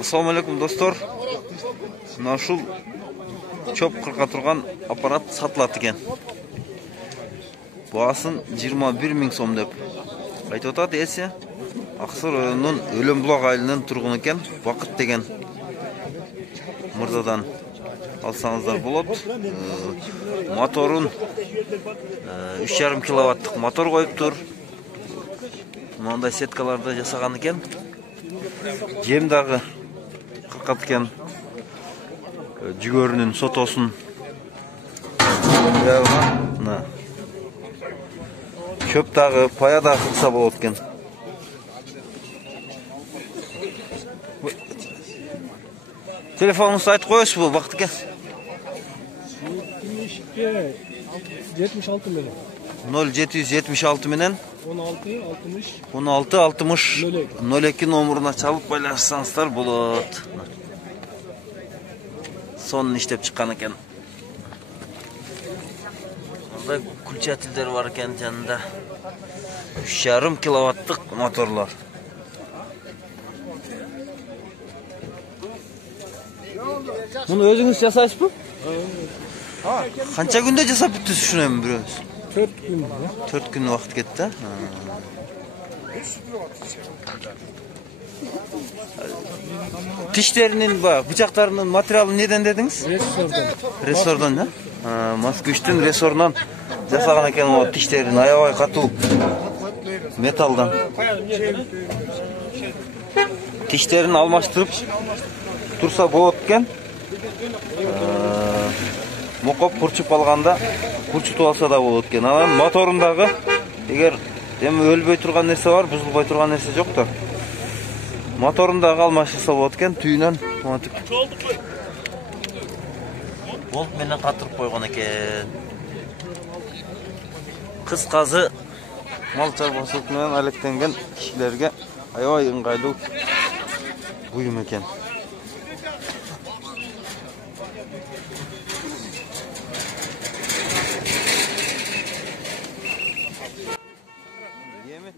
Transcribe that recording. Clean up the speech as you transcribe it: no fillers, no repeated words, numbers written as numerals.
Assalamu alaikum dostlar. Mына ушул чоп кырка турган аппарат сатылат экен. Баасын 21 000 сом деп айтып атат эси. Аксыр районунун Өлөм булак айылынын тургуну экен. Бакыт деген мырзадан алсаңыздар болот. Моторун 3,5 киловаттык мотор коюптур. Мындай сеткаларды жасаган экен. Жем дагы кыркат экен. Жүгөрүнүн сотосун мына чөп дагы пая дагы кырса болот экен. Телефонуңузду айтып коесузбу Бактыке? 76 менен 0776 менен 16 60 02 номуруна чалып байлашсаңыздар болот. Сонун иштеп чыккан экен. Мындай күлчатилдер бар экен жанында. 3,5 киловаттык моторлор. Муну өзүңүз жасайсызбы? Канча күндө жасап бүттүз ушуну бирөөбүз? 4 күн. 4 күн убакыт кетти. Тиштеринин бычактарынын материалы неден дедиңиз? Рессордон, да? Москвичтин рессорунан жасаган экен о тиштерин, аябай катуу металлдан. Тиштерин алмаштырып турса болот экен. Мокоп курчуп алганда курчутуп алса да болот экен. Анан моторундагы эгер эми өлбөй турган нерсе бар, бузулбай турган нерсе жок да. Моторундагы алмаштырса болот экен, түйүнөн монтип. Болт менен катырып койгон экен. Кыскасы мал чарбачылык менен алектенген кишилерге аябай ыңгайлуу буюм экен. Yemi